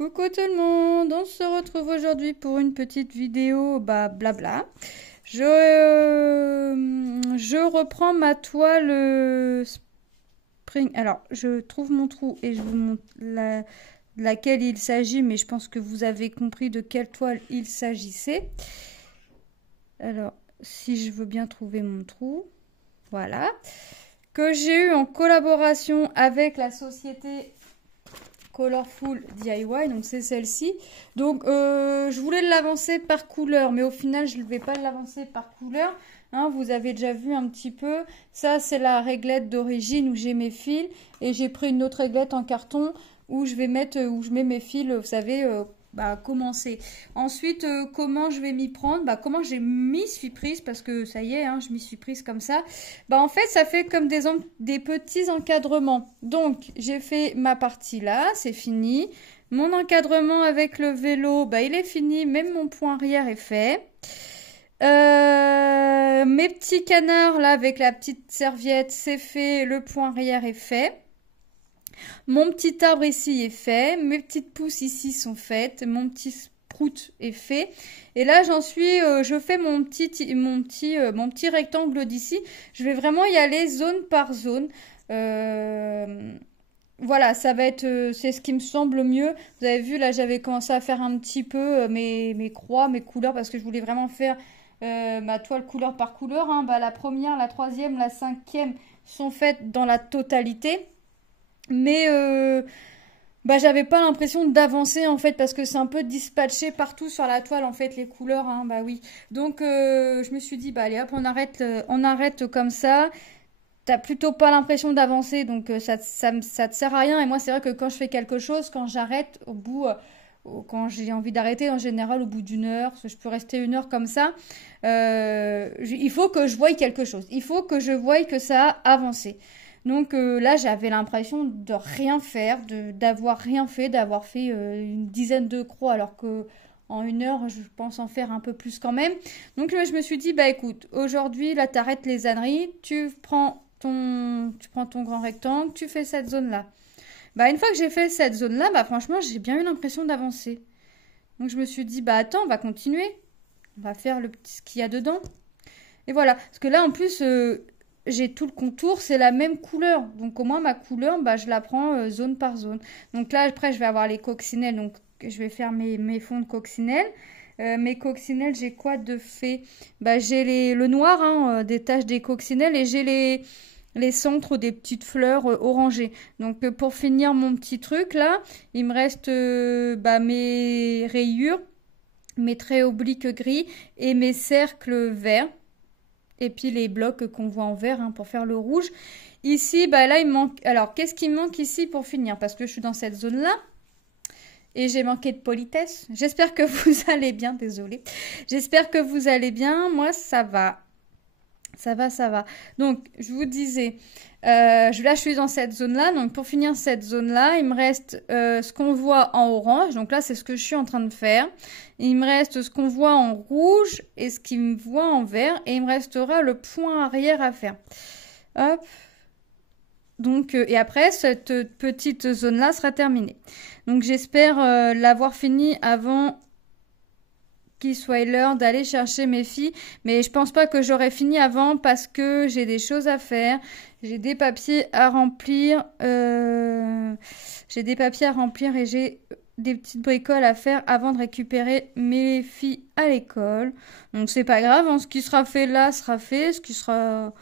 Coucou tout le monde, on se retrouve aujourd'hui pour une petite vidéo blabla. Je reprends ma toile spring. Alors, je trouve mon trou et je vous montre laquelle il s'agit, mais je pense que vous avez compris de quelle toile il s'agissait. Alors, si je veux bien trouver mon trou, voilà. Que j'ai eu en collaboration avec la société Colorful DIY, donc c'est celle-ci. Donc je voulais l'avancer par couleur, mais au final je ne vais pas l'avancer par couleur. Hein, vous avez déjà vu un petit peu. Ça c'est la réglette d'origine où j'ai mes fils, et j'ai pris une autre réglette en carton où je vais mettre, où je mets mes fils, vous savez, commencer. Ensuite, comment je vais m'y prendre, comment je m'y suis prise, parce que ça y est, hein, je m'y suis prise comme ça. En fait, ça fait comme des petits encadrements. Donc, j'ai fait ma partie là, c'est fini. Mon encadrement avec le vélo, il est fini, même mon point arrière est fait. Mes petits canards là, avec la petite serviette, c'est fait, le point arrière est fait. Mon petit arbre ici est fait, mes petites pousses ici sont faites, mon petit sprout est fait. Et là, j'en suis, je fais mon petit rectangle d'ici. Je vais vraiment y aller zone par zone. Voilà, ça va être, c'est ce qui me semble mieux. Vous avez vu, là, j'avais commencé à faire un petit peu mes croix, mes couleurs, parce que je voulais vraiment faire ma toile couleur par couleur. Hein. La première, la troisième, la cinquième sont faites dans la totalité. Mais j'avais pas l'impression d'avancer en fait, parce que c'est un peu dispatché partout sur la toile en fait les couleurs, hein, oui. Donc je me suis dit allez hop, on arrête comme ça. T'as plutôt pas l'impression d'avancer, donc ça te sert à rien. Et moi c'est vrai que quand je fais quelque chose, quand j'arrête au bout, quand j'ai envie d'arrêter, en général au bout d'une heure, je peux rester une heure comme ça, il faut que je voie quelque chose, il faut que je voie que ça a avancé. Donc là, j'avais l'impression de rien faire, d'avoir rien fait, d'avoir fait une dizaine de croix, alors que en une heure, je pense en faire un peu plus quand même. Donc je me suis dit, écoute, aujourd'hui, là, t'arrêtes les âneries, tu prends ton grand rectangle, tu fais cette zone-là. Une fois que j'ai fait cette zone-là, franchement, j'ai bien eu l'impression d'avancer. Donc je me suis dit, attends, on va continuer. On va faire ce qu'il y a dedans. Et voilà. Parce que là, en plus, j'ai tout le contour, c'est la même couleur. Donc au moins ma couleur, je la prends zone par zone. Donc là, après, je vais avoir les coccinelles. Donc je vais faire mes fonds de coccinelles. Mes coccinelles, j'ai quoi de fait? J'ai le noir, hein, des taches des coccinelles, et j'ai les centres des petites fleurs orangées. Donc pour finir mon petit truc là, il me reste mes rayures, mes traits obliques gris et mes cercles verts. Et puis les blocs qu'on voit en vert, hein, pour faire le rouge. Ici, là, il manque... Alors, qu'est-ce qui me manque ici pour finir? Parce que je suis dans cette zone-là. Et j'ai manqué de politesse. J'espère que vous allez bien, désolée. J'espère que vous allez bien. Moi, ça va. Ça va, ça va. Donc, je vous disais, là, je suis dans cette zone-là. Donc, pour finir cette zone-là, il me reste ce qu'on voit en orange. Donc là, c'est ce que je suis en train de faire. Il me reste ce qu'on voit en rouge et ce qui me voit en vert. Et il me restera le point arrière à faire. Hop. Donc, et après, cette petite zone-là sera terminée. Donc, j'espère l'avoir fini avant qu'il soit l'heure d'aller chercher mes filles, mais je pense pas que j'aurai fini avant, parce que j'ai des choses à faire, j'ai des papiers à remplir, et j'ai des petites bricoles à faire avant de récupérer mes filles à l'école. Donc c'est pas grave, hein, ce qui sera fait là sera fait, ce qui sera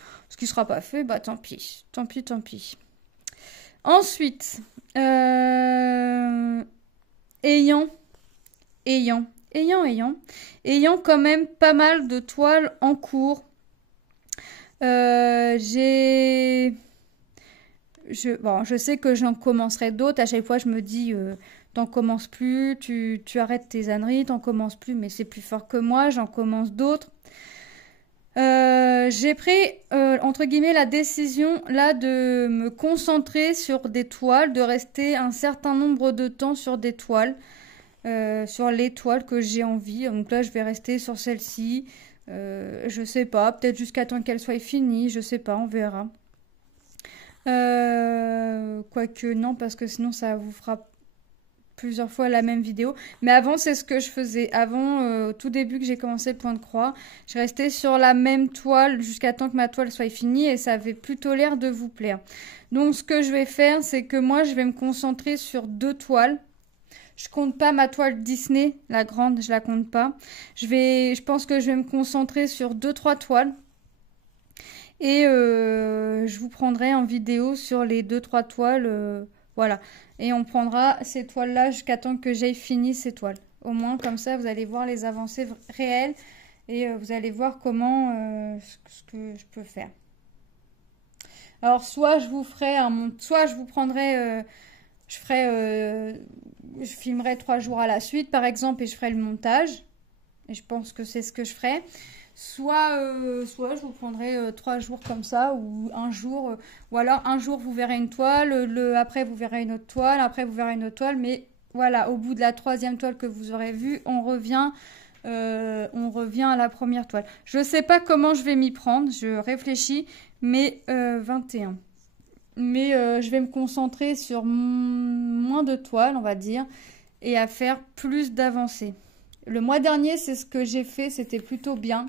pas fait, tant pis, tant pis. Ensuite, ayant quand même pas mal de toiles en cours. Je sais que j'en commencerai d'autres. À chaque fois, je me dis, t'en commences plus, tu arrêtes tes âneries, t'en commences plus, mais c'est plus fort que moi, j'en commence d'autres. J'ai pris, entre guillemets, la décision là de me concentrer sur des toiles, de rester un certain nombre de temps sur des toiles. Sur les toiles que j'ai envie. Donc là, je vais rester sur celle-ci. Je sais pas, peut-être jusqu'à temps qu'elle soit finie. Je sais pas, on verra. Quoique non, parce que sinon ça vous fera plusieurs fois la même vidéo. Mais avant, c'est ce que je faisais. Avant, au tout début que j'ai commencé le point de croix, je restais sur la même toile jusqu'à temps que ma toile soit finie et ça avait plutôt l'air de vous plaire. Donc, ce que je vais faire, c'est que moi, je vais me concentrer sur 2 toiles. Je compte pas ma toile Disney, la grande, je la compte pas. Je pense que je vais me concentrer sur 2-3 toiles. Et je vous prendrai en vidéo sur les 2-3 toiles. Voilà. Et on prendra ces toiles-là jusqu'à temps que j'aie fini ces toiles. Au moins, comme ça, vous allez voir les avancées réelles. Et vous allez voir comment ce que je peux faire. Alors, soit je vous ferai soit je vous prendrai... je filmerai 3 jours à la suite, par exemple, et je ferai le montage. Et je pense que c'est ce que je ferai. Soit je vous prendrai 3 jours comme ça, ou un jour, ou alors un jour vous verrez une toile, après vous verrez une autre toile, après vous verrez une autre toile, mais voilà, au bout de la 3e toile que vous aurez vue, on revient à la première toile. Je ne sais pas comment je vais m'y prendre, je réfléchis, mais 21. Mais je vais me concentrer sur moins de toiles, on va dire, et à faire plus d'avancées. Le mois dernier, c'est ce que j'ai fait, c'était plutôt bien.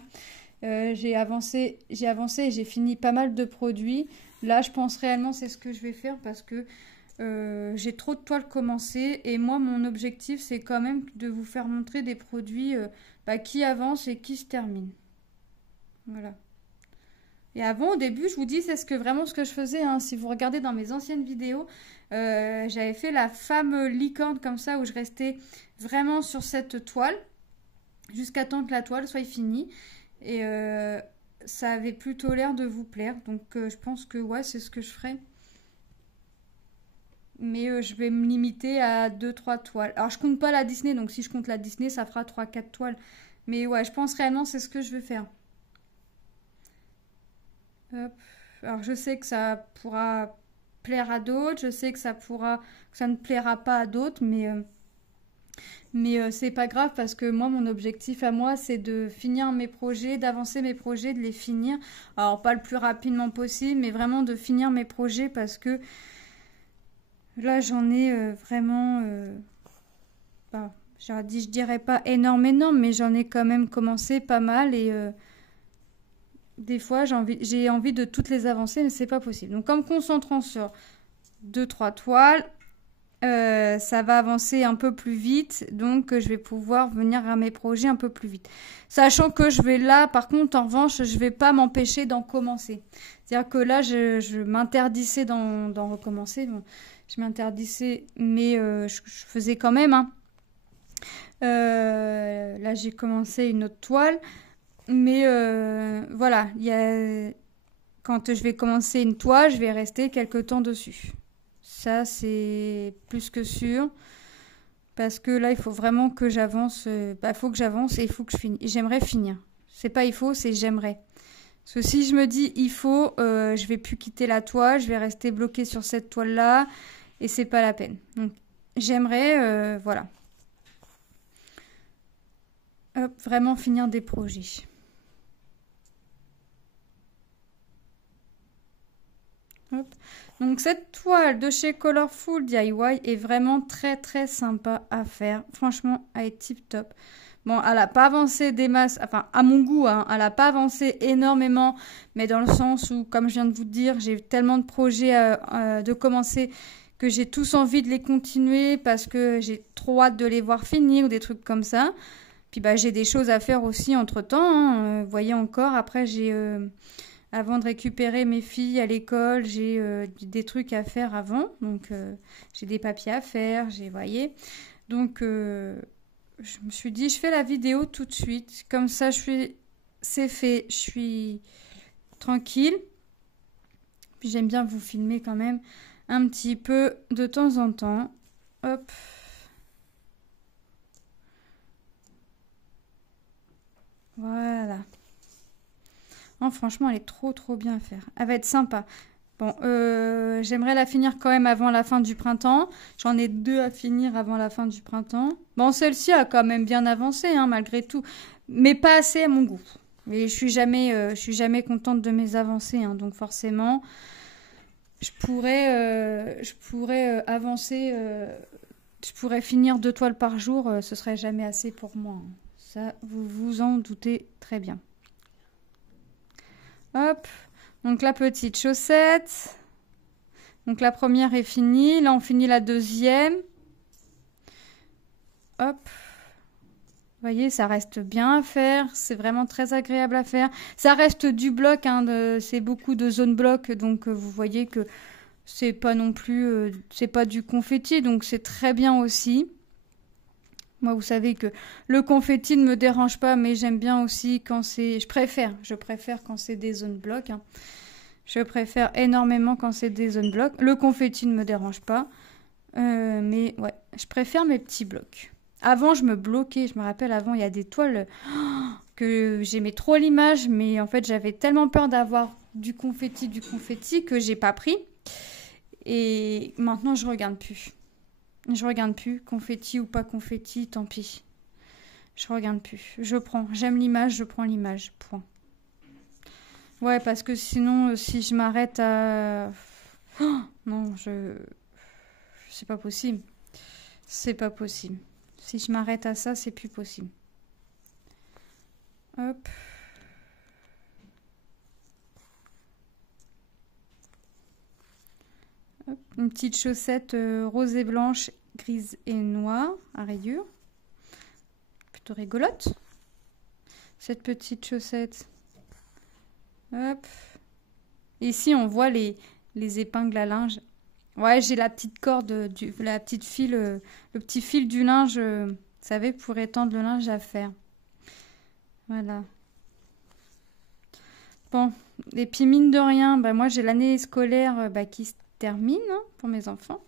J'ai avancé et j'ai fini pas mal de produits. Là, je pense réellement c'est ce que je vais faire parce que j'ai trop de toiles commencées. Et moi, mon objectif, c'est quand même de vous faire montrer des produits qui avancent et qui se terminent. Voilà. Et avant, au début, je vous dis, c'est vraiment ce que je faisais. Hein. Si vous regardez dans mes anciennes vidéos, j'avais fait la femme licorne comme ça où je restais vraiment sur cette toile jusqu'à temps que la toile soit finie. Et ça avait plutôt l'air de vous plaire. Donc je pense que ouais, c'est ce que je ferai. Mais je vais me limiter à 2-3 toiles. Alors je compte pas la Disney, donc si je compte la Disney, ça fera 3-4 toiles. Mais ouais, je pense réellement c'est ce que je vais faire. Hop. Alors je sais que ça pourra plaire à d'autres, je sais que ça ne plaira pas à d'autres, mais c'est pas grave parce que moi, mon objectif à moi, c'est de finir mes projets, d'avancer mes projets, de les finir. Alors, pas le plus rapidement possible, mais vraiment de finir mes projets parce que là, j'en ai vraiment... je dirais pas énorme, mais j'en ai quand même commencé pas mal et des fois, j'ai envie de toutes les avancer, mais c'est pas possible. Donc, en me concentrant sur 2-3 toiles, ça va avancer un peu plus vite, donc je vais pouvoir venir à mes projets un peu plus vite. Sachant que je vais là, par contre, en revanche, je vais pas m'empêcher d'en commencer. C'est-à-dire que là, je m'interdisais d'en recommencer. Bon, je m'interdisais, mais je faisais quand même. Hein. Là, j'ai commencé une autre toile. Mais voilà, quand je vais commencer une toile, je vais rester quelque temps dessus. Ça, c'est plus que sûr. Parce que là, il faut vraiment que j'avance. Il faut que j'avance et il faut que je finisse. J'aimerais finir. C'est pas il faut, c'est j'aimerais. Parce que si je me dis il faut, je vais plus quitter la toile, je vais rester bloquée sur cette toile-là. Et c'est pas la peine. Donc, j'aimerais, voilà. Hop, vraiment finir des projets. Hop. Donc cette toile de chez Colorful DIY est vraiment très très sympa à faire. Franchement, elle est tip top. Bon, elle n'a pas avancé des masses, enfin à mon goût, hein, elle n'a pas avancé énormément, mais dans le sens où, comme je viens de vous dire, j'ai tellement de projets de commencer que j'ai tous envie de les continuer parce que j'ai trop hâte de les voir finir ou des trucs comme ça. Puis j'ai des choses à faire aussi entre-temps. Hein. Vous voyez encore, après avant de récupérer mes filles à l'école, j'ai des trucs à faire avant. Donc, j'ai des papiers à faire, voyez. Donc, je me suis dit, je fais la vidéo tout de suite. Comme ça, c'est fait, je suis tranquille. Puis, j'aime bien vous filmer quand même un petit peu de temps en temps. Hop. Voilà. Non, franchement, elle est trop trop bien à faire. Elle va être sympa. Bon, j'aimerais la finir quand même avant la fin du printemps. J'en ai 2 à finir avant la fin du printemps. Bon, celle-ci a quand même bien avancé, hein, malgré tout. Mais pas assez à mon goût. Et je suis jamais contente de mes avancées. Hein, donc forcément, je pourrais avancer Je pourrais finir 2 toiles par jour, ce serait jamais assez pour moi, hein. Ça, vous vous en doutez très bien. Hop. Donc la petite chaussette. Donc la première est finie. Là, on finit la deuxième. Hop. Vous voyez, ça reste bien à faire. C'est vraiment très agréable à faire. Ça reste du bloc, hein, c'est beaucoup de zone bloc. Donc vous voyez que c'est pas non plus... c'est pas du confetti. Donc c'est très bien aussi. Moi, vous savez que le confetti ne me dérange pas, mais j'aime bien aussi quand c'est... Je préfère quand c'est des zones blocs, hein. Je préfère énormément quand c'est des zones blocs. Le confetti ne me dérange pas. Mais ouais, je préfère mes petits blocs. Avant, je me bloquais. Je me rappelle, avant, il y a des toiles que j'aimais trop l'image. Mais en fait, j'avais tellement peur d'avoir du confetti que j'ai pas pris. Et maintenant, je regarde plus. Je regarde plus. Confetti ou pas confetti, tant pis. Je regarde plus. Je prends. J'aime l'image, je prends l'image. Point. Ouais, parce que sinon, si je m'arrête à... Oh, non, c'est pas possible. C'est pas possible. Si je m'arrête à ça, c'est plus possible. Hop. Hop. Une petite chaussette rose et blanche, grise et noire à rayures. Plutôt rigolote. Cette petite chaussette. Hop. Ici, on voit les épingles à linge. Ouais, j'ai la petite corde, la petite fil, le petit fil du linge, vous savez, pour étendre le linge à faire. Voilà. Bon, et puis mine de rien, bah, moi j'ai l'année scolaire qui se termine, hein, pour mes enfants.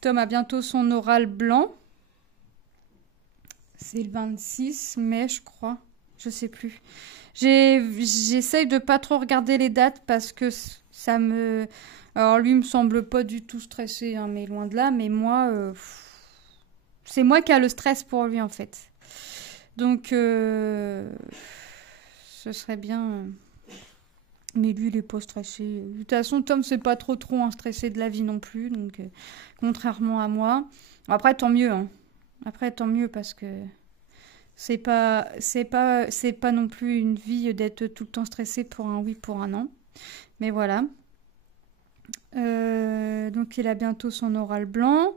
Tom a bientôt son oral blanc. C'est le 26 mai, je crois. Je sais plus. J'essaye de pas trop regarder les dates parce que ça me... Alors lui me semble pas du tout stressé, hein, mais loin de là. Mais moi, c'est moi qui a le stress pour lui en fait. Donc, ce serait bien... Mais lui, il est pas stressé. De toute façon, Tom, c'est pas trop stressé de la vie non plus. Donc, contrairement à moi. Après, tant mieux, hein. Après, tant mieux parce que... C'est pas non plus une vie d'être tout le temps stressé pour un oui, pour un non. Mais voilà. Donc il a bientôt son oral blanc.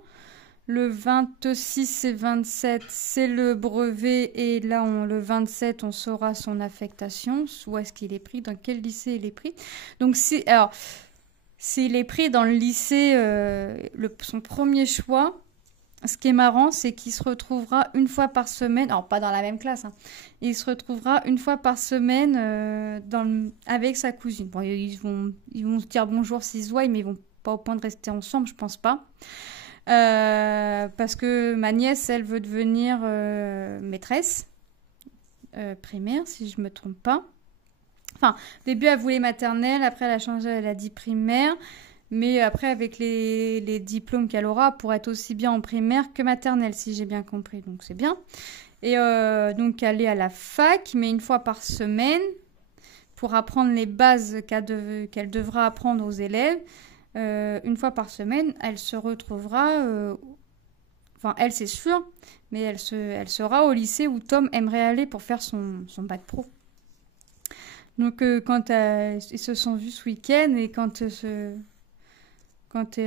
Le 26 et 27, c'est le brevet. Et là, le 27, on saura son affectation. Où est-ce qu'il est pris, dans quel lycée il est pris. Donc, s'il est pris dans le lycée, son premier choix... Ce qui est marrant, c'est qu'il se retrouvera une fois par semaine, alors pas dans la même classe, hein, il se retrouvera une fois par semaine avec sa cousine. Bon, ils vont se dire bonjour s'ils se voient, mais ils vont pas au point de rester ensemble, je pense pas. Parce que ma nièce, elle veut devenir maîtresse primaire, si je me trompe pas. Enfin, au début, elle voulait maternelle, après elle a changé, elle a dit primaire. Mais après, avec les diplômes qu'elle aura, pour être aussi bien en primaire que maternelle, si j'ai bien compris. Donc, c'est bien. Et donc, elle est à la fac, mais une fois par semaine, pour apprendre les bases qu'elle devra apprendre aux élèves. Une fois par semaine, elle se retrouvera... Enfin, elle, c'est sûr, mais elle sera au lycée où Tom aimerait aller pour faire son bac pro. Donc, quand ils se sont vus ce week-end et quand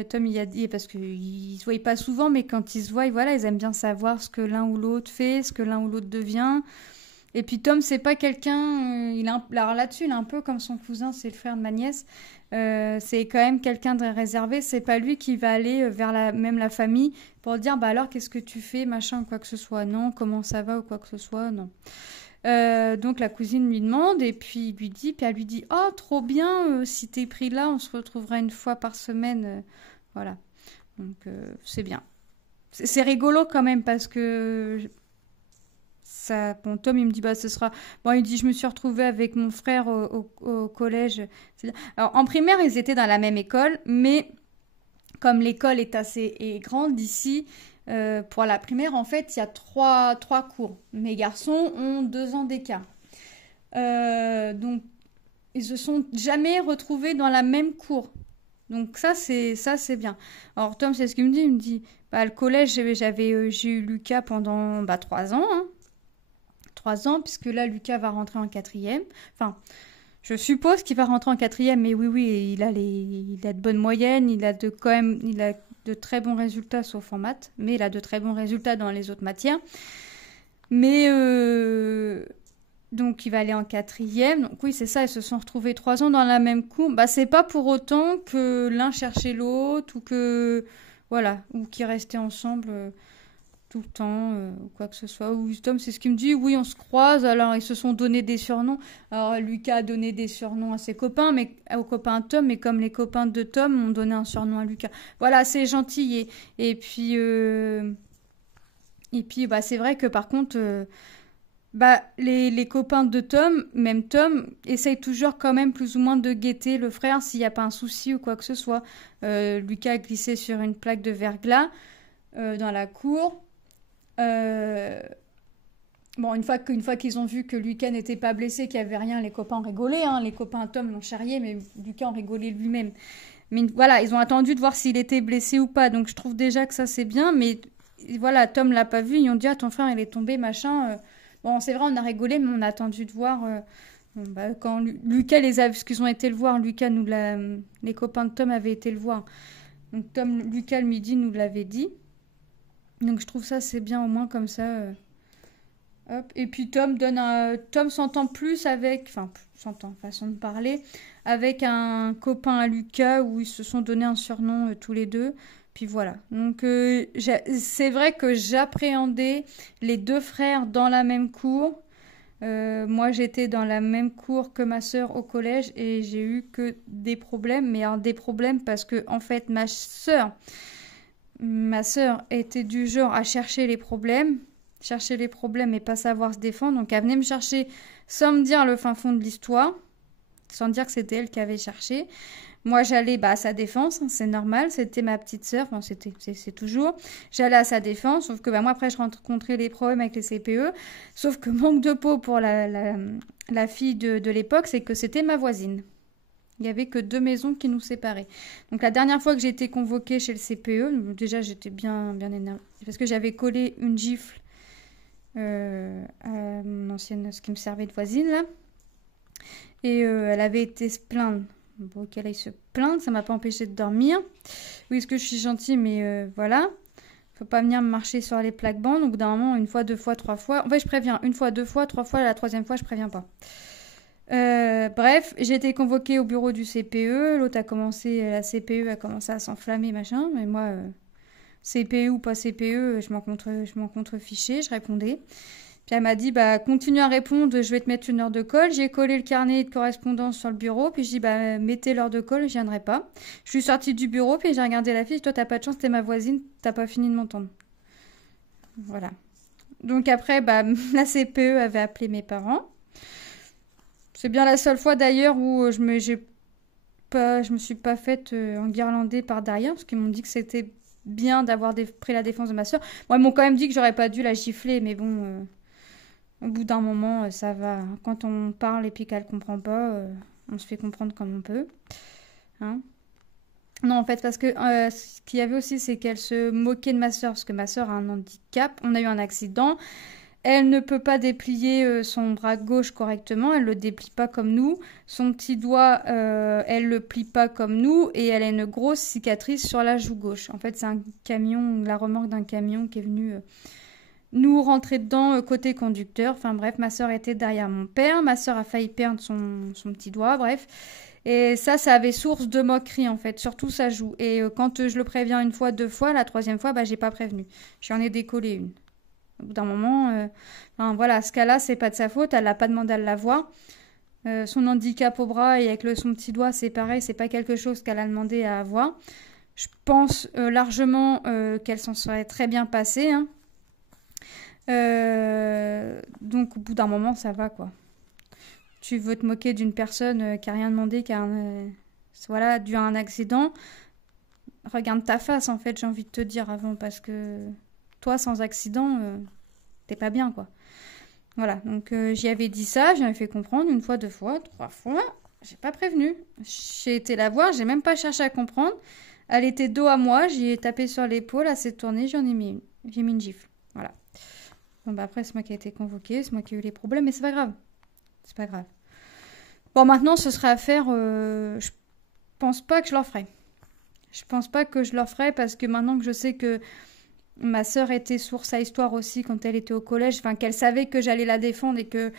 Tom il a dit, parce qu'ils se voient pas souvent, mais quand ils se voient, voilà, ils aiment bien savoir ce que l'un ou l'autre fait, ce que l'un ou l'autre devient. Et puis Tom, c'est pas quelqu'un, alors là-dessus, il est un peu comme son cousin, c'est le frère de ma nièce. C'est quand même quelqu'un de réservé. C'est pas lui qui va aller vers même la famille pour dire, bah alors qu'est-ce que tu fais, machin, ou quoi que ce soit. Non, comment ça va ou quoi que ce soit, non. Donc la cousine lui demande et puis elle lui dit oh trop bien, si t'es pris là on se retrouvera une fois par semaine, voilà, donc c'est bien, c'est rigolo quand même parce que ça, bon, Tom il me dit bah ce sera bon, il dit je me suis retrouvée avec mon frère au collège. Alors en primaire ils étaient dans la même école, mais comme l'école est assez grande d'ici, pour la primaire, en fait, il y a trois cours. Mes garçons ont 2 ans d'écart. Donc, ils se sont jamais retrouvés dans la même cour. Donc ça c'est bien. Alors Tom, c'est ce qu'il me dit. Il me dit, bah, le collège, j'ai eu Lucas pendant 3 ans. Hein. 3 ans, puisque là, Lucas va rentrer en quatrième. Enfin, je suppose qu'il va rentrer en quatrième, mais oui, il a de bonnes moyennes, il a de très bons résultats, sauf en maths, mais il a de très bons résultats dans les autres matières. Mais donc il va aller en quatrième. Donc oui, c'est ça, ils se sont retrouvés 3 ans dans la même cour. Bah c'est pas pour autant que l'un cherchait l'autre ou que voilà, ou qu'ils restaient ensemble tout le temps, ou quoi que ce soit. Ou Tom, c'est ce qu'il me dit, oui, on se croise, alors ils se sont donné des surnoms. Alors Lucas a donné des surnoms à ses copains, mais aux copains de Tom, mais comme les copains de Tom ont donné un surnom à Lucas. Voilà, c'est gentil. Et puis bah c'est vrai que par contre bah les copains de Tom, même Tom, essayent toujours quand même plus ou moins de guetter le frère s'il n'y a pas un souci ou quoi que ce soit. Lucas a glissé sur une plaque de verglas dans la cour. Euh, Bon, une fois qu'ils ont vu que Lucas n'était pas blessé, qu'il n'y avait rien, les copains ont rigolé. Hein. Les copains de Tom l'ont charrié, mais Lucas en rigolait lui-même. Mais voilà, ils ont attendu de voir s'il était blessé ou pas. Donc je trouve déjà que ça c'est bien. Mais voilà, Tom l'a pas vu. Ils ont dit, ah, ton frère il est tombé, machin. Bon, c'est vrai, on a rigolé, mais on a attendu de voir. Bon, bah, quand Lucas les a, parce qu'ils ont été le voir, les copains de Tom avaient été le voir. Donc Lucas le midi nous l'avait dit. Donc je trouve ça c'est bien au moins comme ça. Hop. Et puis Tom s'entend plus avec, enfin s'entend, façon de parler, avec un copain à Lucas où ils se sont donné un surnom tous les deux. Puis voilà. Donc c'est vrai que j'appréhendais les deux frères dans la même cour. Moi j'étais dans la même cour que ma sœur au collège et j'ai eu que des problèmes. Mais alors, des problèmes parce que en fait ma sœur était du genre à chercher les problèmes et pas savoir se défendre. Donc elle venait me chercher sans me dire le fin fond de l'histoire, sans dire que c'était elle qui avait cherché. Moi j'allais à sa défense, hein, c'est normal, c'était ma petite sœur, enfin c'est toujours. J'allais à sa défense, sauf que moi après je rencontrais les problèmes avec les CPE, sauf que manque de peau pour la fille de l'époque, c'est que c'était ma voisine. Il n'y avait que 2 maisons qui nous séparaient. Donc la dernière fois que j'ai été convoquée chez le CPE, déjà j'étais bien énervée, parce que j'avais collé une gifle à mon ancienne, ce qui me servait de voisine là. Et elle avait été se plaindre. Bon, qu'elle aille se plaindre, ça m'a pas empêché de dormir. Oui, est-ce que je suis gentille, mais voilà. Faut pas venir me marcher sur les plaques-bandes. Au bout d'un moment, 1 fois, 2 fois, 3 fois. En fait, je préviens 1 fois, 2 fois, 3 fois. La 3e fois, je préviens pas. Bref, j'ai été convoquée au bureau du CPE. La CPE a commencé à s'enflammer, machin. Mais moi, CPE ou pas CPE, je m'en contrefichais, je répondais. Puis elle m'a dit, continue à répondre, je vais te mettre une heure de colle. J'ai collé le carnet de correspondance sur le bureau, puis je dis, mettez l'heure de colle, je viendrai pas. Je suis sortie du bureau, puis j'ai regardé la fille, toi t'as pas de chance, t'es ma voisine, t'as pas fini de m'entendre. Voilà. Donc après, la CPE avait appelé mes parents. C'est bien la seule fois d'ailleurs où je me suis pas faite enguirlander par derrière, parce qu'ils m'ont dit que c'était bien d'avoir pris la défense de ma soeur. Bon, ils m'ont quand même dit que j'aurais pas dû la gifler, mais bon, au bout d'un moment, ça va. Quand on parle et puis qu'elle comprend pas, on se fait comprendre comme on peut. Hein. Non, en fait, parce que ce qu'il y avait aussi, c'est qu'elle se moquait de ma soeur, parce que ma soeur a un handicap. On a eu un accident. Elle ne peut pas déplier son bras gauche correctement, elle le déplie pas comme nous. Son petit doigt, elle le plie pas comme nous et elle a une grosse cicatrice sur la joue gauche. En fait, c'est un camion, la remorque d'un camion qui est venu nous rentrer dedans côté conducteur. Enfin bref, ma soeur était derrière mon père, ma soeur a failli perdre son petit doigt, bref. Et ça avait source de moquerie en fait, surtout sa joue. Et quand je le préviens 1 fois, 2 fois, la 3e fois, j'ai pas prévenu. J'en ai décollé une. Au bout d'un moment, voilà, ce cas-là, c'est pas de sa faute, elle n'a pas demandé à la voir. Son handicap au bras et avec son petit doigt, c'est pareil, c'est pas quelque chose qu'elle a demandé à avoir. Je pense largement qu'elle s'en serait très bien passée. Hein. Donc au bout d'un moment, ça va quoi. Tu veux te moquer d'une personne qui a rien demandé, qui a voilà, dû à un accident. Regarde ta face en fait, j'ai envie de te dire avant, parce que toi, sans accident, t'es pas bien, quoi. Voilà, donc j'y avais dit ça, j'avais fait comprendre 1 fois, 2 fois, 3 fois. J'ai pas prévenu. J'ai été la voir, j'ai même pas cherché à comprendre. Elle était dos à moi, j'y ai tapé sur l'épaule, elle s'est tournée, j'en ai mis une. J'ai mis une gifle. Voilà. Bon, bah après, c'est moi qui ai été convoquée, c'est moi qui ai eu les problèmes, mais c'est pas grave. C'est pas grave. Bon, maintenant, ce serait à faire. Je pense pas que je leur ferai. Je pense pas que je leur ferai parce que maintenant que je sais que ma sœur était source à histoire aussi quand elle était au collège, enfin qu'elle savait que j'allais la défendre et que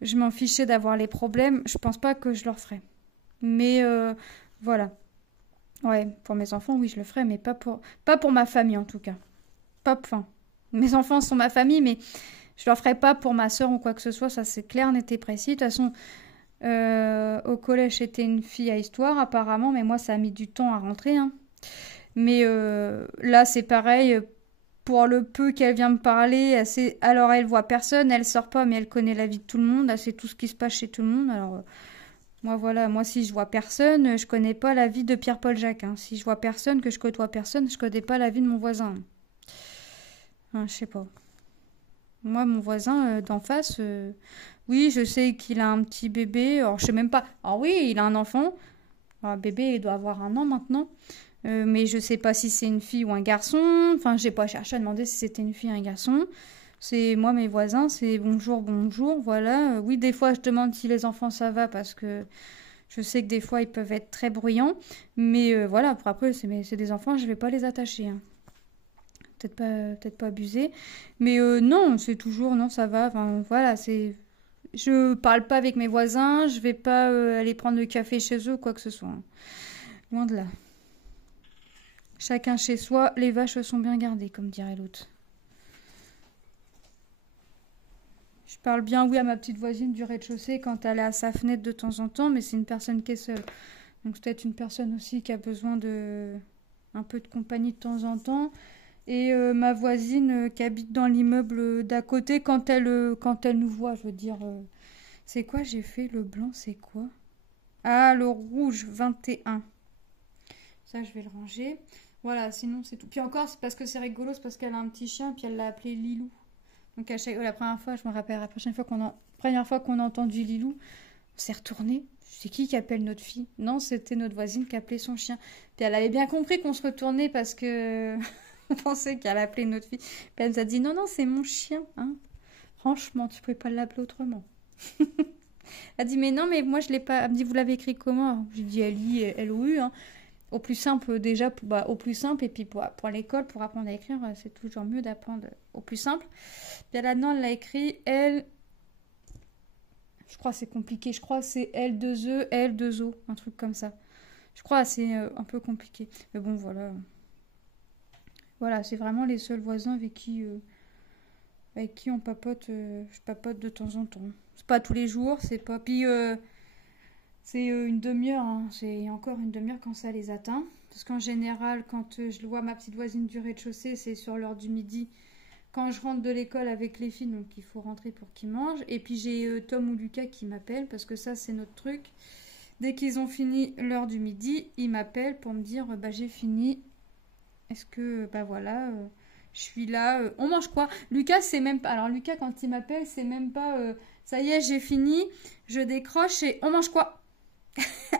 je m'en fichais d'avoir les problèmes, je pense pas que je leur ferai. Mais voilà. Ouais, pour mes enfants, oui, je le ferai, mais pas pour ma famille en tout cas. Pas, enfin, mes enfants sont ma famille, mais je leur ferai pas pour ma sœur ou quoi que ce soit, ça c'est clair, net et précis. De toute façon, au collège, j'étais une fille à histoire apparemment, mais moi ça a mis du temps à rentrer, hein. Mais là, c'est pareil. Pour le peu qu'elle vient me parler, alors elle voit personne, elle sort pas, mais elle connaît la vie de tout le monde, elle sait tout ce qui se passe chez tout le monde. Alors moi voilà, moi si je vois personne, je connais pas la vie de Pierre-Paul Jacques, hein. Si je vois personne, que je côtoie personne, je connais pas la vie de mon voisin. Hein, je sais pas. Moi, mon voisin d'en face, oui, je sais qu'il a un petit bébé. Alors je sais même pas. Ah oui, il a un enfant. Un bébé, il doit avoir 1 an maintenant. Mais je sais pas si c'est une fille ou un garçon. Enfin, j'ai pas cherché à demander si c'était une fille ou un garçon. C'est moi, mes voisins, c'est bonjour, bonjour, voilà. Oui, des fois, je demande si les enfants ça va parce que je sais que des fois, ils peuvent être très bruyants. Mais voilà, pour après, c'est des enfants, je vais pas les attacher, hein. Peut-être pas abuser. Mais non, c'est toujours, non, ça va. Enfin, voilà, c'est. Je parle pas avec mes voisins, je vais pas aller prendre le café chez eux, quoi que ce soit, hein. Loin de là. Chacun chez soi, les vaches sont bien gardées, comme dirait l'autre. Je parle bien, oui, à ma petite voisine du rez-de-chaussée quand elle est à sa fenêtre de temps en temps, mais c'est une personne qui est seule. Donc c'est peut-être une personne aussi qui a besoin de un peu de compagnie de temps en temps. Et ma voisine qui habite dans l'immeuble d'à côté, quand elle nous voit, je veux dire, c'est quoi j'ai fait le blanc, c'est quoi? Ah, le rouge 21. Ça, je vais le ranger. Voilà, sinon c'est tout. Puis encore, c'est parce que c'est rigolo, c'est parce qu'elle a un petit chien, puis elle l'a appelé Lilou. Donc la première fois, je me rappelle, première fois qu'on a entendu Lilou, on s'est retourné. C'est qui appelle notre fille? Non, c'était notre voisine qui appelait son chien. Puis elle avait bien compris qu'on se retournait parce que on pensait qu'elle appelait notre fille. Puis elle nous a dit non, non, c'est mon chien, hein. Franchement, tu pouvais pas l'appeler autrement. Elle a dit mais non, mais moi je l'ai pas. Elle me dit vous l'avez écrit comment? J'ai dit L-O-U, hein. Au plus simple déjà, bah, au plus simple, et puis pour l'école, pour apprendre à écrire, c'est toujours mieux d'apprendre au plus simple. Puis là-dedans, elle l'a écrit L, je crois que c'est compliqué, je crois que c'est L2E, L2O, un truc comme ça. Je crois que c'est un peu compliqué. Mais bon, voilà. Voilà, c'est vraiment les seuls voisins avec qui on papote, je papote de temps en temps. C'est pas tous les jours, c'est pas... Puis c'est une demi-heure, hein. C'est encore une demi-heure quand ça les atteint. Parce qu'en général, quand je vois ma petite voisine du rez-de-chaussée, c'est sur l'heure du midi. Quand je rentre de l'école avec les filles, donc il faut rentrer pour qu'ils mangent. Et puis j'ai Tom ou Lucas qui m'appellent, parce que ça, c'est notre truc. Dès qu'ils ont fini l'heure du midi, ils m'appellent pour me dire bah, j'ai fini. Est-ce que, bah voilà, je suis là. On mange quoi? Lucas, c'est même pas. Alors, Lucas, quand il m'appelle, c'est même pas ça y est, j'ai fini. Je décroche et on mange quoi?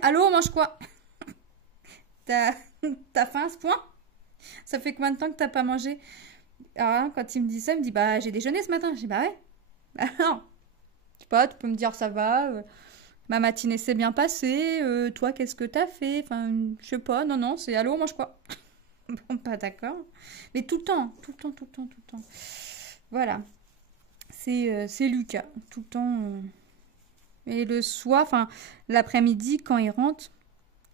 Allô, on mange quoi? T'as faim à ce point? Ça fait combien de temps que t'as pas mangé? Alors, quand il me dit ça, il me dit bah j'ai déjeuné ce matin. Je dis bah ouais. Bah non. Je sais pas, tu peux me dire ça va. Ma matinée s'est bien passée. Toi, qu'est-ce que t'as fait? Enfin, je sais pas. Non, non, c'est allô, on mange quoi? Bon, pas d'accord. Mais tout le temps, tout le temps, tout le temps, tout le temps. Voilà. C'est Lucas. Tout le temps. Et le soir, enfin, l'après-midi, quand il rentre,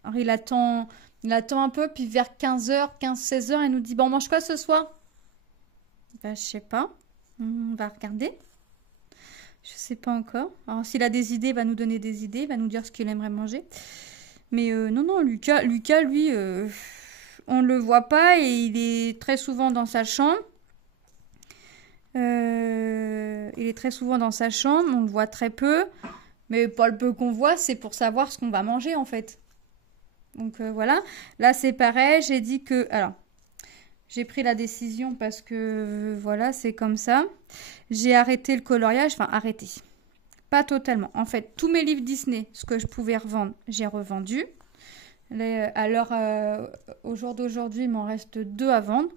alors il attend un peu, puis vers 15h, 15-16h, il nous dit, bon, on mange quoi ce soir? Ben, je sais pas. On va regarder. Je sais pas encore. Alors, s'il a des idées, il va nous donner des idées, il va nous dire ce qu'il aimerait manger. Mais non, non, Lucas, lui, on le voit pas et il est très souvent dans sa chambre. Il est très souvent dans sa chambre, on le voit très peu. Mais pas le peu qu'on voit, c'est pour savoir ce qu'on va manger en fait. Donc voilà. Là, c'est pareil, j'ai dit que... Alors, j'ai pris la décision parce que voilà, c'est comme ça. J'ai arrêté le coloriage, enfin arrêté. pas totalement. En fait, tous mes livres Disney, ce que je pouvais revendre, j'ai revendu. Au jour d'aujourd'hui, il m'en reste 2 à vendre.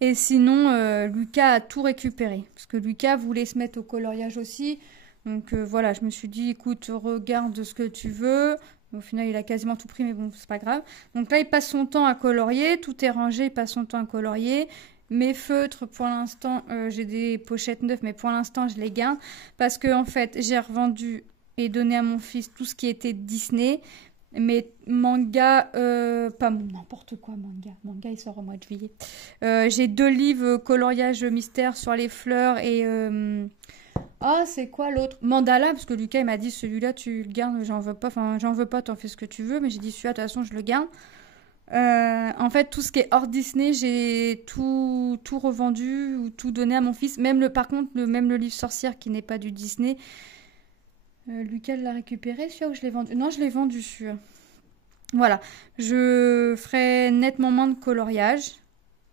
Et sinon, Lucas a tout récupéré. Parce que Lucas voulait se mettre au coloriage aussi. Donc voilà, je me suis dit, écoute, regarde ce que tu veux. Au final, il a quasiment tout pris, mais bon, c'est pas grave. Donc là, il passe son temps à colorier. Tout est rangé, il passe son temps à colorier. Mes feutres, pour l'instant, j'ai des pochettes neuves, mais pour l'instant, je les garde. Parce que, en fait, j'ai revendu et donné à mon fils tout ce qui était Disney. Mais manga, pas n'importe quoi, manga. Manga, il sort au mois de juillet. J'ai 2 livres coloriage mystère sur les fleurs et... Ah, c'est quoi l'autre? Mandala, parce que Lucas, il m'a dit, celui-là, tu le gardes, j'en veux pas. Enfin, j'en veux pas, t'en fais ce que tu veux. Mais j'ai dit, celui-là, de toute façon, je le garde. En fait, tout ce qui est hors Disney, j'ai tout revendu ou tout donné à mon fils. Par contre, même le livre sorcière qui n'est pas du Disney... Lucas l'a récupéré, celui-là, ou je l'ai vendu? Non, je l'ai vendu, celui-là. Voilà. Je ferai nettement moins de coloriage.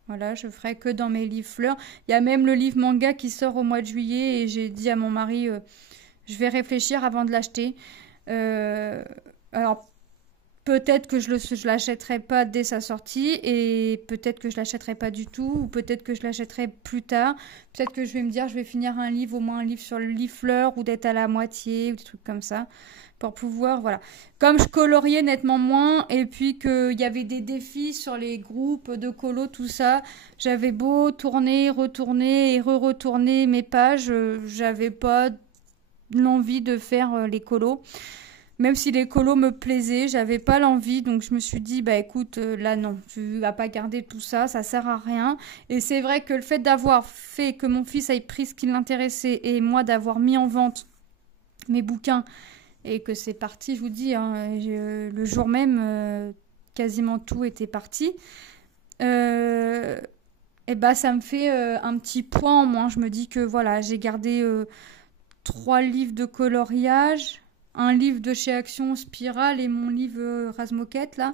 Voilà, je ferai que dans mes livres fleurs. Il y a même le livre manga qui sort au mois de juillet et j'ai dit à mon mari, je vais réfléchir avant de l'acheter. Alors, peut-être que je l'achèterai pas dès sa sortie et peut-être que je l'achèterai pas du tout ou peut-être que je l'achèterai plus tard. Peut-être que je vais me dire je vais finir au moins un livre sur le livre fleur ou d'être à la moitié ou des trucs comme ça pour pouvoir, voilà. Comme je coloriais nettement moins et puis qu'il y avait des défis sur les groupes de colo, tout ça, j'avais beau tourner, retourner et re-retourner mes pages, j'avais pas l'envie de faire les colos. Même si les colos me plaisaient, j'avais pas l'envie, donc je me suis dit, bah écoute, là non, tu vas pas garder tout ça, ça sert à rien. Et c'est vrai que le fait d'avoir fait que mon fils ait pris ce qui l'intéressait et moi d'avoir mis en vente mes bouquins et que c'est parti, je vous dis, hein, le jour même, quasiment tout était parti. Et bah ça me fait un petit point en moins. Je me dis que voilà, j'ai gardé 3 livres de coloriage, un livre de chez Action Spirale et mon livre Razmoquette là.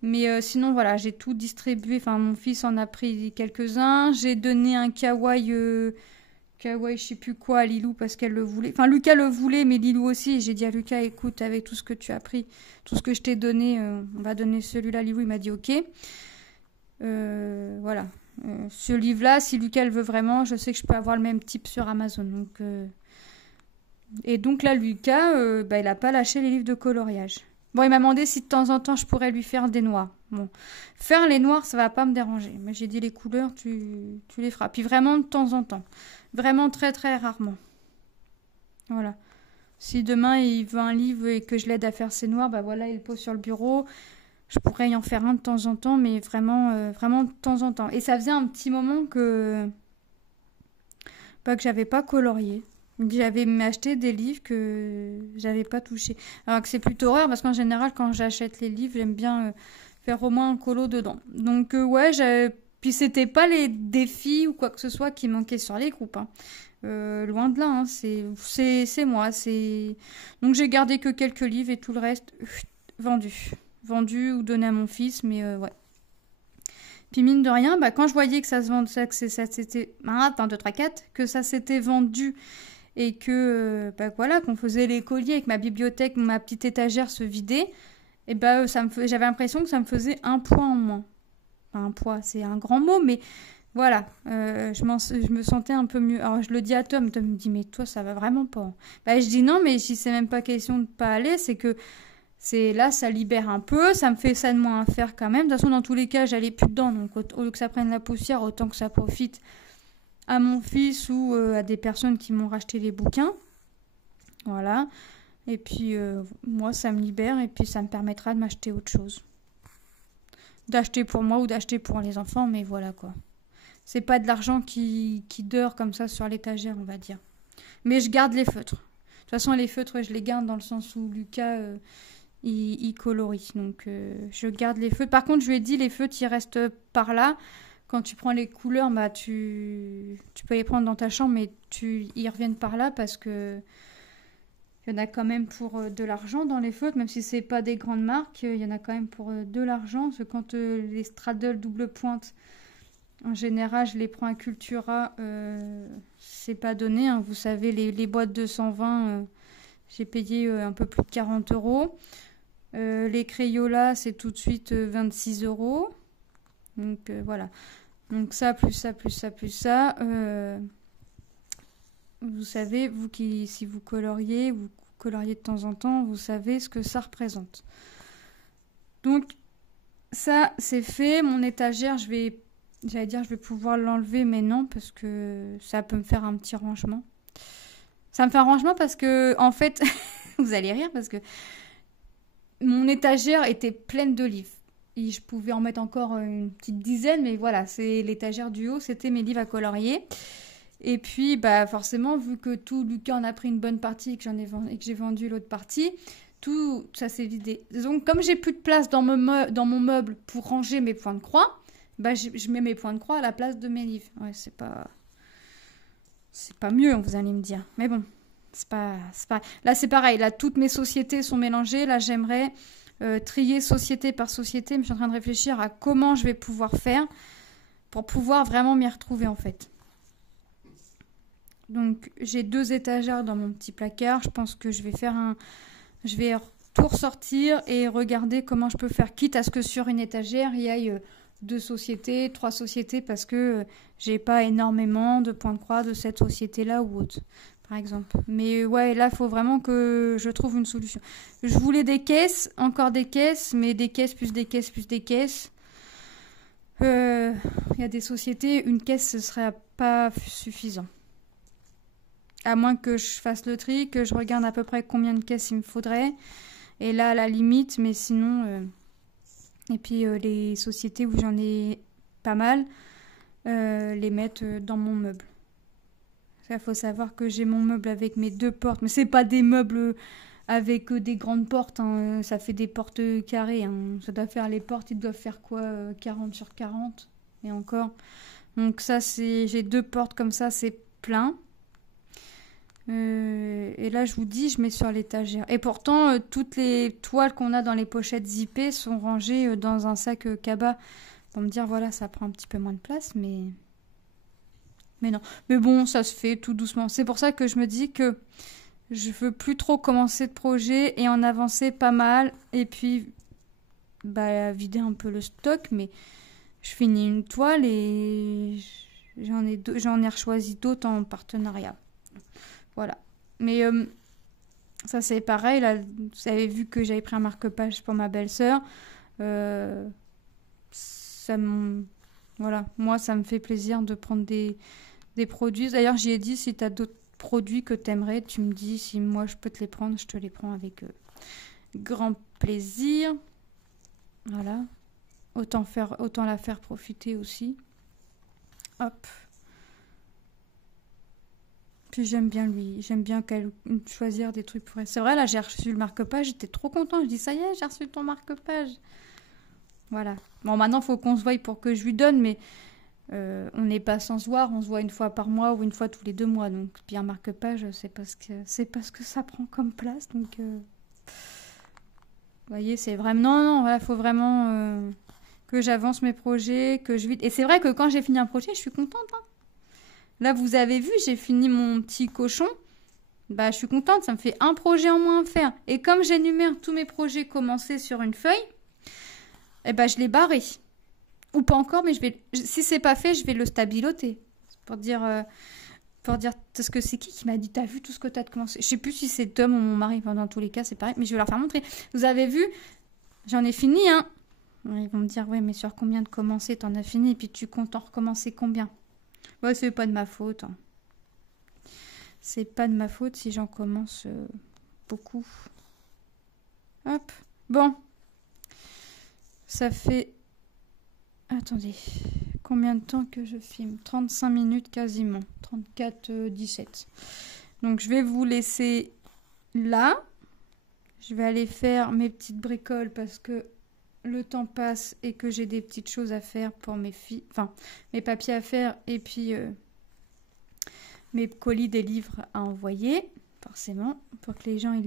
Mais sinon voilà, j'ai tout distribué. Enfin, mon fils en a pris quelques-uns. J'ai donné un kawaii, kawaii je sais plus quoi à Lilou parce qu'elle le voulait. Enfin, Lucas le voulait, mais Lilou aussi. Et j'ai dit à Lucas, écoute, avec tout ce que tu as pris, tout ce que je t'ai donné, on va donner celui-là à Lilou. Il m'a dit ok. Voilà. Ce livre-là, si Lucas le veut vraiment, je sais que je peux avoir le même type sur Amazon. Et donc là, Lucas, il n'a pas lâché les livres de coloriage. Bon, il m'a demandé si de temps en temps je pourrais lui faire des noirs. Bon, faire les noirs, ça va pas me déranger. Mais j'ai dit les couleurs, tu les feras. Puis vraiment de temps en temps. Vraiment très très rarement. Voilà. Si demain il veut un livre et que je l'aide à faire ses noirs, bah voilà, il le pose sur le bureau. Je pourrais y en faire un de temps en temps, mais vraiment, vraiment de temps en temps. Et ça faisait un petit moment que j'avais pas colorié. J'avais acheté des livres que j'avais pas touchés. Alors que c'est plutôt rare parce qu'en général, quand j'achète les livres, j'aime bien faire au moins un colo dedans. Donc ouais, puis c'était pas les défis ou quoi que ce soit qui manquaient sur les groupes. Hein. Loin de là, hein. C'est moi. Donc j'ai gardé que quelques livres et tout le reste vendu. Vendu ou donné à mon fils, mais ouais. Puis mine de rien, quand je voyais que ça se vendait, que ça s'était... 1, 2, 3, 4, que ça s'était vendu et que voilà, qu'on faisait les colliers avec ma bibliothèque, ma petite étagère se vidait, et j'avais l'impression que ça me faisait un poids en moins. Enfin, un poids, c'est un grand mot, mais voilà, je me sentais un peu mieux. Alors je le dis à Tom me dit, mais toi ça va vraiment pas. Je dis non, mais si c'est même pas question de pas aller, c'est que là, ça libère un peu, ça me fait ça de moins à faire quand même. De toute façon, dans tous les cas, j'allais plus dedans, donc au lieu que ça prenne la poussière, autant que ça profite à mon fils ou à des personnes qui m'ont racheté les bouquins. Voilà. Et puis, moi, ça me libère et puis ça me permettra de m'acheter autre chose. D'acheter pour moi ou d'acheter pour les enfants, mais voilà quoi. C'est pas de l'argent qui dort comme ça sur l'étagère, on va dire. Mais je garde les feutres. De toute façon, les feutres, je les garde dans le sens où Lucas... il colorie. Donc, je garde les feutres. Par contre, je lui ai dit, les feutres, ils restent par là. Quand tu prends les couleurs, tu peux les prendre dans ta chambre, mais ils reviennent par là parce que il y en a quand même pour de l'argent dans les feutres, même si c'est pas des grandes marques, il y en a quand même pour de l'argent. Parce que quand les straddle double pointe, En général, je les prends à Cultura. C'est pas donné, hein. Vous savez, les boîtes de 120, j'ai payé un peu plus de 40 euros. Les Crayolas, c'est tout de suite 26 euros. Donc voilà. Donc ça, plus ça, plus ça, plus ça. Vous savez, vous qui, si vous coloriez de temps en temps, vous savez ce que ça représente. Donc ça, c'est fait. Mon étagère, j'allais dire, je vais pouvoir l'enlever, mais non, parce que ça peut me faire un petit rangement. Ça me fait un rangement parce que, en fait, vous allez rire parce que mon étagère était pleine d'olives. Et je pouvais en mettre encore une petite dizaine, mais voilà, c'est l'étagère du haut, c'était mes livres à colorier. Et puis, bah forcément, vu que tout Lucas en a pris une bonne partie et que j'ai vendu l'autre partie, tout ça s'est vidé. Donc, comme j'ai plus de place dans mon meuble pour ranger mes points de croix, bah je mets mes points de croix à la place de mes livres. Ouais, c'est pas mieux, vous allez me dire. Mais bon, c'est pas. Là, c'est pareil. Là, toutes mes sociétés sont mélangées. Là, j'aimerais trier société par société. Mais je suis en train de réfléchir à comment je vais pouvoir faire pour pouvoir vraiment m'y retrouver en fait. Donc, j'ai 2 étagères dans mon petit placard. Je pense que je vais tout ressortir et regarder comment je peux faire. Quitte à ce que sur une étagère, il y ait 2 sociétés, 3 sociétés, parce que j'ai pas énormément de points de croix de cette société-là ou autre, par exemple. Mais ouais, là, il faut vraiment que je trouve une solution. Je voulais des caisses, encore des caisses, mais des caisses plus des caisses plus des caisses. Il y a des sociétés, une caisse, ce serait pas suffisant. À moins que je fasse le tri, que je regarde à peu près combien de caisses il me faudrait. Et là, à la limite, mais sinon... Et puis les sociétés où j'en ai pas mal, les mettre dans mon meuble. Il faut savoir que j'ai mon meuble avec mes 2 portes. Mais c'est pas des meubles avec des grandes portes. Hein. Ça fait des portes carrées. Hein. Ça doit faire les portes, ils doivent faire quoi 40 sur 40 et encore. Donc ça, j'ai 2 portes comme ça, c'est plein. Et là, je vous dis, je mets sur l'étagère. Et pourtant, toutes les toiles qu'on a dans les pochettes zippées sont rangées dans un sac cabas. Pour me dire, voilà, ça prend un petit peu moins de place, mais non. Mais bon, ça se fait tout doucement. C'est pour ça que je me dis que je veux plus trop commencer de projet et en avancer pas mal. Et puis, bah, vider un peu le stock. Mais je finis une toile et j'en ai choisi d'autres en partenariat. Voilà. Mais ça, c'est pareil. Là, vous avez vu que j'avais pris un marque-page pour ma belle-sœur. Voilà. Moi, ça me fait plaisir de prendre des produits. D'ailleurs, j'y ai dit, si tu as d'autres produits que tu aimerais, tu me dis. Si moi, je peux te les prendre, je te les prends avec grand plaisir. Voilà. Autant la faire profiter aussi. Hop. Puis j'aime bien choisir des trucs pour elle. C'est vrai, là, j'ai reçu le marque-page, j'étais trop contente. Je dis, ça y est, j'ai reçu ton marque-page. Voilà. Bon, maintenant, il faut qu'on se voie pour que je lui donne, mais on n'est pas sans se voir. On se voit une fois par mois ou une fois tous les 2 mois. Donc, puis un marque-page, c'est parce que ça prend comme place. Donc, vous voyez, c'est vraiment... Non, voilà, il faut vraiment que j'avance mes projets, que je vide. Et c'est vrai que quand j'ai fini un projet, je suis contente, hein. Là, vous avez vu, j'ai fini mon petit cochon. Bah, je suis contente, ça me fait un projet en moins à faire. Et comme j'énumère tous mes projets commencés sur une feuille, eh ben, je l'ai barré. Ou pas encore, mais si c'est pas fait, je vais le stabiloter. Pour dire parce que c'est qui m'a dit, t'as vu tout ce que t'as commencé. Je sais plus si c'est Tom ou mon mari, enfin, dans tous les cas, c'est pareil, mais je vais leur faire montrer. Vous avez vu, j'en ai fini, hein. Ils vont me dire, ouais, mais sur combien de commencer t'en as fini, et puis tu comptes en recommencer combien? Ouais, c'est pas de ma faute. Hein. C'est pas de ma faute si j'en commence beaucoup. Hop. Bon. Ça fait... Attendez. Combien de temps que je filme? 35 minutes quasiment. 34, 17. Donc, je vais vous laisser là. Je vais aller faire mes petites bricoles parce que le temps passe et que j'ai des petites choses à faire pour mes filles, enfin mes papiers à faire et puis mes colis des livres à envoyer, forcément, pour que les gens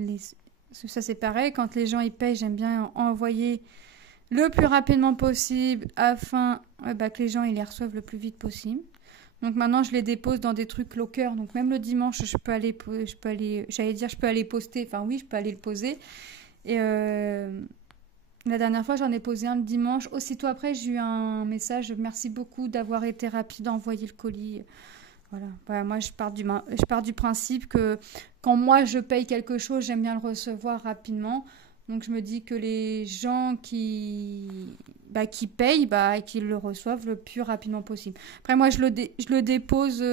ça c'est pareil, quand les gens ils payent, j'aime bien envoyer le plus rapidement possible afin que les gens ils les reçoivent le plus vite possible. Donc maintenant, je les dépose dans des trucs lockers. Donc même le dimanche, je peux aller, j'allais dire, je peux aller poster. Enfin oui, je peux aller le poser. Et la dernière fois, j'en ai posé un le dimanche. Aussitôt après, j'ai eu un message. Merci beaucoup d'avoir été rapide à envoyer le colis. Voilà, moi, je pars du principe que quand moi, je paye quelque chose, j'aime bien le recevoir rapidement. Donc, je me dis que les gens qui payent, qu'ils le reçoivent le plus rapidement possible. Après, moi, je le dépose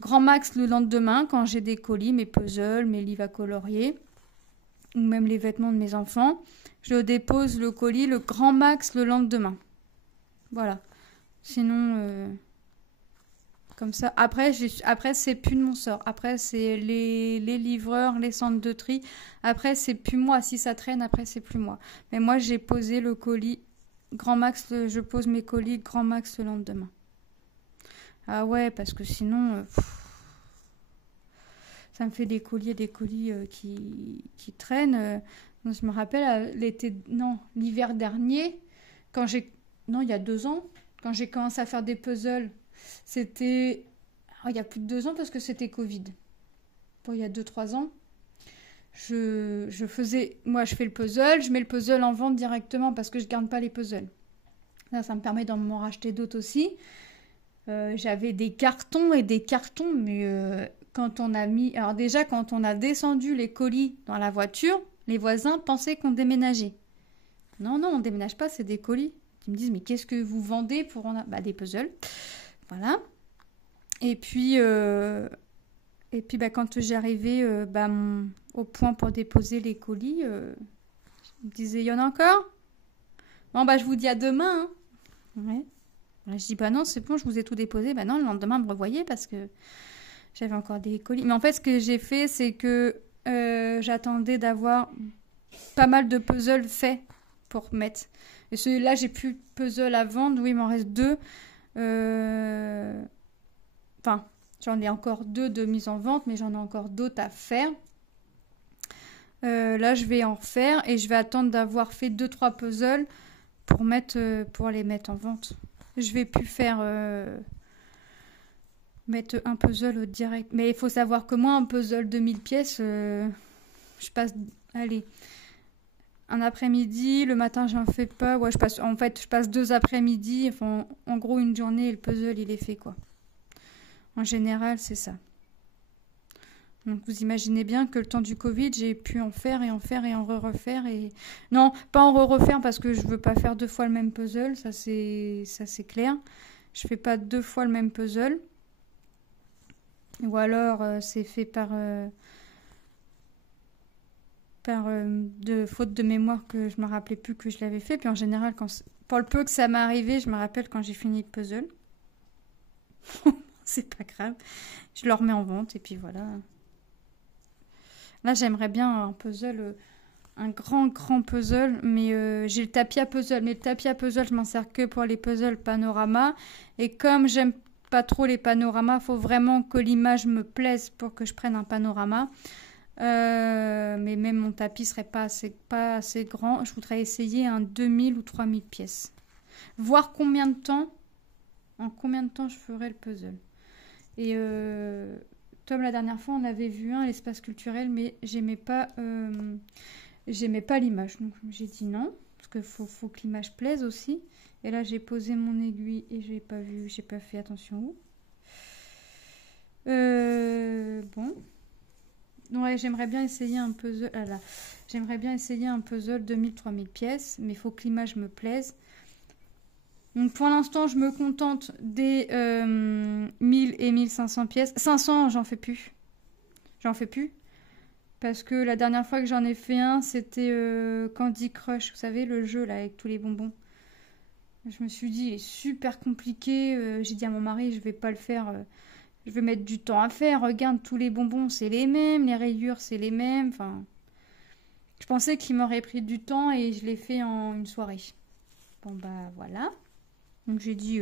grand max le lendemain quand j'ai des colis, mes puzzles, mes livres à colorier, ou même les vêtements de mes enfants. Je dépose le colis le grand max le lendemain. Voilà. Sinon, comme ça. Après, c'est plus de mon sort. Après, c'est les livreurs, les centres de tri. Après, c'est plus moi. Si ça traîne, après, c'est plus moi. Mais moi, j'ai posé le colis grand max. Je pose mes colis grand max le lendemain. Ah ouais, parce que sinon, ça me fait des colis qui traînent. Je me rappelle l'hiver dernier, il y a 2 ans, quand j'ai commencé à faire des puzzles, c'était, il y a plus de 2 ans parce que c'était Covid. Bon, il y a 2-3 ans, je fais le puzzle, je mets le puzzle en vente directement parce que je garde pas les puzzles. Là, ça me permet d'en racheter d'autres aussi. J'avais des cartons et des cartons, mais quand on a descendu les colis dans la voiture, les voisins pensaient qu'on déménageait. Non, on déménage pas, c'est des colis. Ils me disent, mais qu'est-ce que vous vendez pour des puzzles. Voilà. Et puis quand j'arrivais au point pour déposer les colis, ils me disaient, il y en a encore? Bon, je vous dis à demain. Hein. Ouais. Je dis, non, c'est bon, je vous ai tout déposé. Non, le lendemain, me revoyez parce que j'avais encore des colis. Mais en fait, ce que j'ai fait, c'est que j'attendais d'avoir pas mal de puzzles faits pour mettre. Et celui-là, j'ai plus de puzzles à vendre. Oui, il m'en reste 2. J'en ai encore 2 de mise en vente, mais j'en ai encore d'autres à faire. Là, je vais en refaire et je vais attendre d'avoir fait 2-3 puzzles pour les mettre en vente. Je vais plus faire mettre un puzzle direct. Mais il faut savoir que moi, un puzzle de 1000 pièces, je passe, un après-midi, le matin, j'en fais pas. Ouais, je passe 2 après-midi. Enfin, en gros, une journée et le puzzle, il est fait, quoi. En général, c'est ça. Donc, vous imaginez bien que le temps du Covid, j'ai pu en faire et en refaire. Non, pas en refaire parce que je veux pas faire 2 fois le même puzzle. Ça, c'est clair. Je fais pas 2 fois le même puzzle. Ou alors, c'est fait par de faute de mémoire que je me rappelais plus que je l'avais fait. Puis en général, pour le peu que ça m'est arrivé, je me rappelle quand j'ai fini le puzzle. C'est pas grave. Je le remets en vente et puis voilà. Là, j'aimerais bien un puzzle, un grand puzzle, mais j'ai le tapis à puzzle. Mais le tapis à puzzle, je m'en sers que pour les puzzles panorama. Et comme j'aime pas trop les panoramas, faut vraiment que l'image me plaise pour que je prenne un panorama. Mais même mon tapis serait pas assez grand. Je voudrais essayer un 2000 ou 3000 pièces. Voir en combien de temps je ferais le puzzle. Et comme la dernière fois, on avait vu un à l'espace culturel, mais j'aimais pas l'image. Donc j'ai dit non, parce qu'il faut que l'image plaise aussi. Et là, j'ai posé mon aiguille et j'ai pas fait attention où. Bon. Ouais, j'aimerais bien essayer un puzzle. J'aimerais bien essayer un puzzle 2000-3000 pièces, mais il faut que l'image me plaise. Donc pour l'instant, je me contente des 1000 et 1500 pièces. 500, j'en fais plus. Parce que la dernière fois que j'en ai fait un, c'était Candy Crush. Vous savez, le jeu là avec tous les bonbons. Je me suis dit, il est super compliqué. J'ai dit à mon mari, je vais pas le faire. Je vais mettre du temps à faire. Regarde, tous les bonbons, c'est les mêmes. Les rayures, c'est les mêmes. Enfin, je pensais qu'il m'aurait pris du temps et je l'ai fait en une soirée. Bon, voilà. Donc j'ai dit,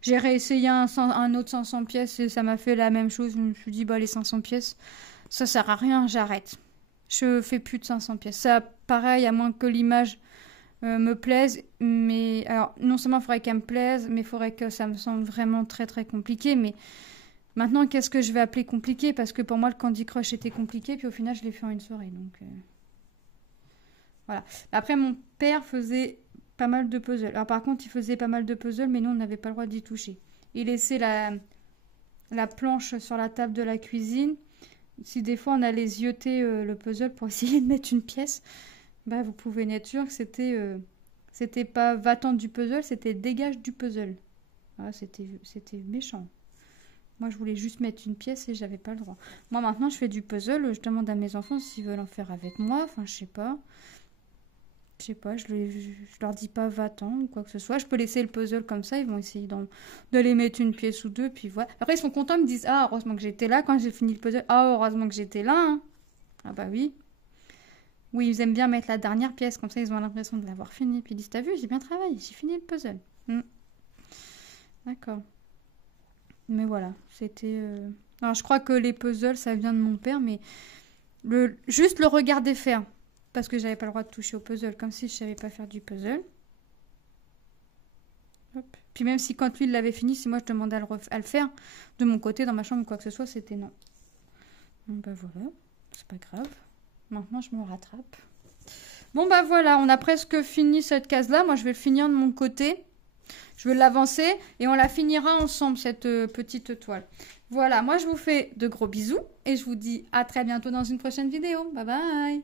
j'ai réessayé un autre 500 pièces et ça m'a fait la même chose. Je me suis dit, les 500 pièces, ça sert à rien, j'arrête. Je fais plus de 500 pièces. Ça, pareil, à moins que l'image me plaisent. Mais alors, non seulement il faudrait qu'elles me plaisent, mais il faudrait que ça me semble vraiment très très compliqué. Mais maintenant, qu'est-ce que je vais appeler compliqué? Parce que pour moi, le Candy Crush était compliqué, puis au final, je l'ai fait en une soirée. Donc voilà. Après, mon père faisait pas mal de puzzles. Alors par contre, il faisait pas mal de puzzles, mais nous, on n'avait pas le droit d'y toucher. Il laissait la planche sur la table de la cuisine. Si des fois on allait zioter le puzzle pour essayer de mettre une pièce, bah vous pouvez être sûr que c'était pas va-t'en du puzzle, c'était dégage du puzzle. Ah, c'était méchant. Moi je voulais juste mettre une pièce et j'avais pas le droit. Moi maintenant je fais du puzzle, je demande à mes enfants s'ils veulent en faire avec moi, enfin je sais pas. Je sais pas, je leur dis pas va-t'en ou quoi que ce soit. Je peux laisser le puzzle comme ça, ils vont essayer de les mettre une pièce ou deux, puis voilà. Après, ils sont contents, ils me disent ah, heureusement que j'étais là quand j'ai fini le puzzle. Ah, heureusement que j'étais là, hein. Ah, bah oui. Oui, ils aiment bien mettre la dernière pièce, comme ça, ils ont l'impression de l'avoir fini. Puis ils disent t'as vu, j'ai bien travaillé, j'ai fini le puzzle. D'accord. Mais voilà, c'était. Alors, je crois que les puzzles, ça vient de mon père, mais juste le regarder faire. Parce que j'avais pas le droit de toucher au puzzle, comme si je savais pas faire du puzzle. Hop. Puis même si quand lui il l'avait fini, si moi je demandais à le faire de mon côté dans ma chambre ou quoi que ce soit, c'était non. Donc bah voilà, c'est pas grave. Maintenant je me rattrape. Bon bah voilà, on a presque fini cette case-là. Moi je vais le finir de mon côté. Je vais l'avancer et on la finira ensemble cette petite toile. Voilà, moi je vous fais de gros bisous et je vous dis à très bientôt dans une prochaine vidéo. Bye bye!